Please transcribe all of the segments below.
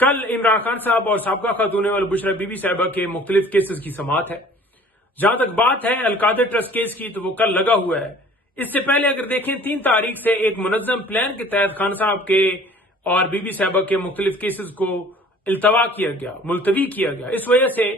कल इमरान खान साहब और साबका खातून वल बुशरा बीबी साहिबा के मुख्तलिफ केसेस की समाअत है। जहां तक बात है अलकादर ट्रस्ट केस की तो वो कल लगा हुआ है। इससे पहले अगर देखें 3 तारीख से एक मुनज़्ज़म प्लान के तहत खान साहब के और बीबी साहिबा के मुख्तलिफ केसेस को इल्तवा किया गया, मुलतवी किया गया। इस वजह से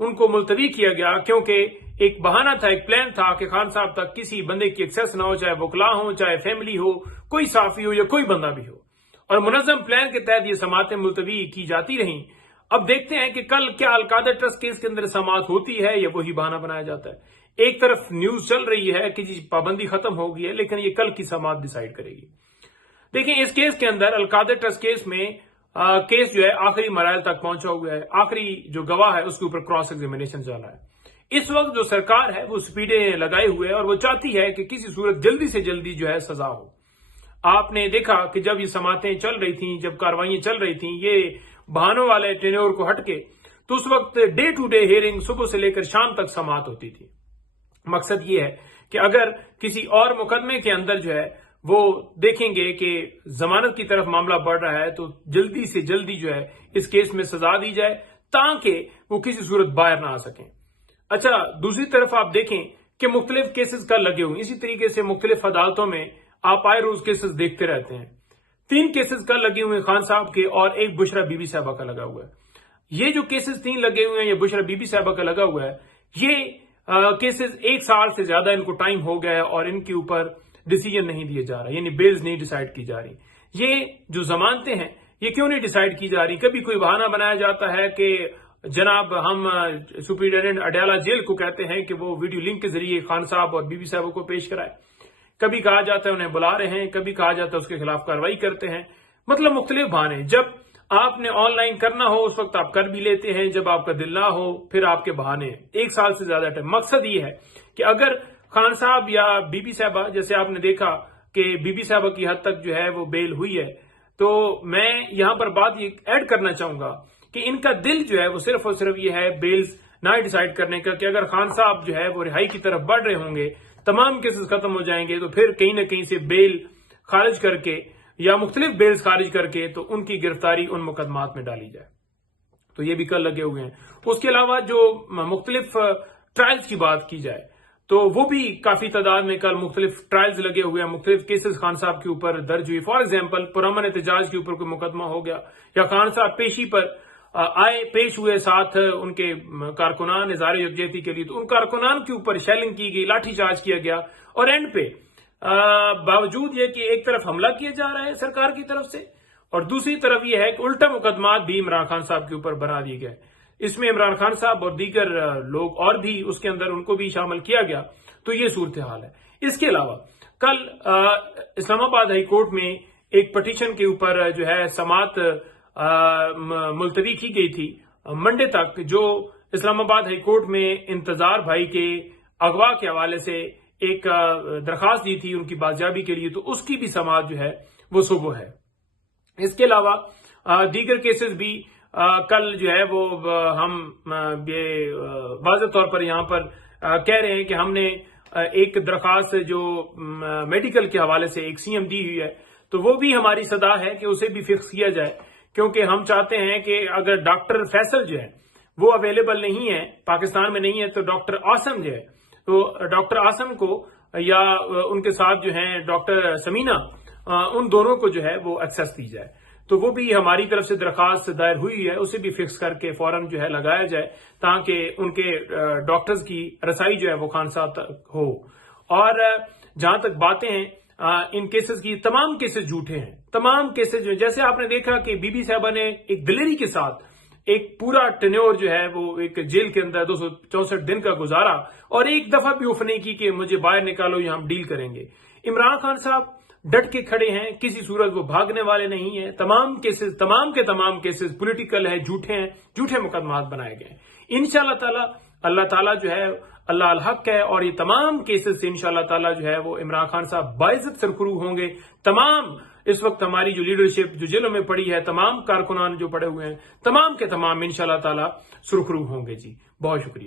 उनको मुलतवी किया गया क्योंकि एक बहाना था, एक प्लान था कि खान साहब तक किसी बंदे की एक्सेस ना हो, चाहे वकला हो, चाहे फैमिली हो, कोई साफी हो या कोई बंदा भी हो, और मुनज़्ज़म प्लान के तहत ये समाअतें मुलतवी की जाती रहीं। अब देखते हैं कि कल क्या अलकादर ट्रस्ट केस के अंदर समाअत होती है या वही बहाना बनाया जाता है। एक तरफ न्यूज चल रही है कि जी पाबंदी खत्म हो गई है, लेकिन ये कल की समाअत डिसाइड करेगी। देखिए, इस केस के अंदर अलकादर ट्रस्ट केस में केस जो है आखिरी मराहल तक पहुंचा हुआ है। आखिरी जो गवाह है उसके ऊपर क्रॉस एग्जामिनेशन चल रहा है। इस वक्त जो सरकार है वो स्पीडें लगाए हुए है और वो चाहती है कि किसी सूरत जल्दी से जल्दी जो है सजा हो। आपने देखा कि जब ये समातें चल रही थी, जब कार्रवाइयां चल रही थी, ये बहानों वाले टेन्योर को हटके, तो उस वक्त डे टू डे हियरिंग सुबह से लेकर शाम तक समाअत होती थी। मकसद ये है कि अगर किसी और मुकदमे के अंदर जो है वो देखेंगे कि जमानत की तरफ मामला बढ़ रहा है तो जल्दी से जल्दी जो है इस केस में सजा दी जाए ताकि वो किसी सूरत बाहर ना आ सकें। अच्छा, दूसरी तरफ आप देखें कि मुख्तलिफ केसेस कल लगे हुए। इसी तरीके से मुख्तलिफ अदालतों में आप आए रोज केसेस देखते रहते हैं। 3 केसेस कल लगे हुए हैं खान साहब के और एक बुशरा बीबी साहिबा का लगा हुआ है। ये जो केसेस 3 लगे हुए हैं, ये बुशरा बीबी साहिबा का लगा हुआ है, ये केसेस 1 साल से ज्यादा इनको टाइम हो गया है और इनके ऊपर डिसीजन नहीं दिया जा रहा, यानी बेल्स नहीं डिसाइड की जा रही। ये जो जमानतें हैं ये क्यों नहीं डिसाइड की जा रही? कभी कोई बहाना बनाया जाता है कि जनाब हम सुपरिटेंडेंट अडयाला जेल को कहते हैं कि वो वीडियो लिंक के जरिए खान साहब और बीबी साहब को पेश कराए। कभी कहा जाता है उन्हें बुला रहे हैं, कभी कहा जाता है उसके खिलाफ कार्रवाई करते हैं। मतलब मुख्तलिफ बहाने। जब आपने ऑनलाइन करना हो उस वक्त आप कर भी लेते हैं, जब आपका दिल ना हो फिर आपके बहाने। 1 साल से ज्यादा टाइम। मकसद ये है कि अगर खान साहब या बीबी साहबा, जैसे आपने देखा कि बीबी साहबा की हद तक जो है वो बेल हुई है, तो मैं यहां पर बात ये ऐड करना चाहूंगा कि इनका दिल जो है वो सिर्फ और सिर्फ ये है बेल्स ना डिसाइड करने का कि अगर खान साहब जो है वो रिहाई की तरफ बढ़ रहे होंगे, तमाम केसेस खत्म हो जाएंगे, तो फिर कहीं ना कहीं से बेल खारिज करके या मुख्तलिफ बेल्स खारिज करके तो उनकी गिरफ्तारी उन मुकदमात में डाली जाए। तो ये भी कल लगे हुए हैं। उसके अलावा जो मुख्तलिफ ट्रायल्स की बात की जाए तो वो भी काफी तादाद में कल मुख्तलिफ ट्रायल्स लगे हुए हैं। मुख्तलिफ केसेस खान साहब के ऊपर दर्ज हुई। फॉर एग्जाम्पल पुरअमन एहतजाज के ऊपर कोई मुकदमा हो गया या खान साहब पेशी पर आए, पेश हुए, साथ उनके कारकुनान इज़हार यकजहती के लिए, तो उन कारकुनान के ऊपर शेलिंग की गई, लाठीचार्ज किया गया और एंड पे बावजूद ये कि एक तरफ हमला किया जा रहा है सरकार की तरफ से और दूसरी तरफ ये है कि उल्टा मुकदमात भी इमरान खान साहब के ऊपर बना दिए गए। इसमें इमरान खान साहब और दीगर लोग और भी उसके अंदर उनको भी शामिल किया गया। तो ये सूरत हाल है। इसके अलावा कल इस्लामाबाद हाई कोर्ट में एक पटिशन के ऊपर जो है समाअत मुलतवी की गई थी मंडे तक, जो इस्लामाबाद हाई कोर्ट में इंतजार भाई के अगवा के हवाले से एक दरखास्त दी थी उनकी बाजियाबी के लिए, तो उसकी भी समाअत जो है वो सुबह है। इसके अलावा दीगर केसेस भी कल जो है वो हम ये वाज़ेह तौर पर यहां पर कह रहे हैं कि हमने एक दरखास्त जो मेडिकल के हवाले से एक सीएम दी हुई है, तो वो भी हमारी सदा है कि उसे भी फिक्स किया जाए, क्योंकि हम चाहते हैं कि अगर डॉक्टर फैसल जो है वो अवेलेबल नहीं है, पाकिस्तान में नहीं है, तो डॉक्टर आसम जो है, तो डॉक्टर आसम को या उनके साथ जो है डॉक्टर समीना, उन दोनों को जो है वो एक्सेस दी जाए। तो वो भी हमारी तरफ से दरखास्त दायर हुई है, उसे भी फिक्स करके फौरन जो है लगाया जाए ताकि उनके डॉक्टर्स की रसाई जो है वो खान साहब तक हो। और जहां तक बातें हैं इन केसेस की, तमाम केसेस झूठे हैं। तमाम केसेस जो, जैसे आपने देखा कि बीबी साहबा ने एक दिलेरी के साथ एक पूरा टेन्योर जो है वो एक जेल के अंदर 264 दिन का गुजारा और एक दफा भी ऑफ नहीं की कि मुझे बाहर निकालो या हम डील करेंगे। इमरान खान साहब डट के खड़े हैं, किसी सूरत वो भागने वाले नहीं है। तमाम के तमाम केसेस पॉलिटिकल है, झूठे हैं, झूठे मुकदमात बनाए गए। इंशाअल्लाह ताला अल्लाह ताला जो है अल्लाह अल हक है और ये तमाम केसेस से इंशाअल्लाह ताला जो है वो इमरान खान साहब बाइज्जत सरखरू होंगे। तमाम इस वक्त हमारी जो लीडरशिप जो जेलों में पड़ी है, तमाम कारकुनान जो पड़े हुए हैं, तमाम के तमाम इंशाअल्लाह ताला सुरखरू होंगे। जी बहुत शुक्रिया।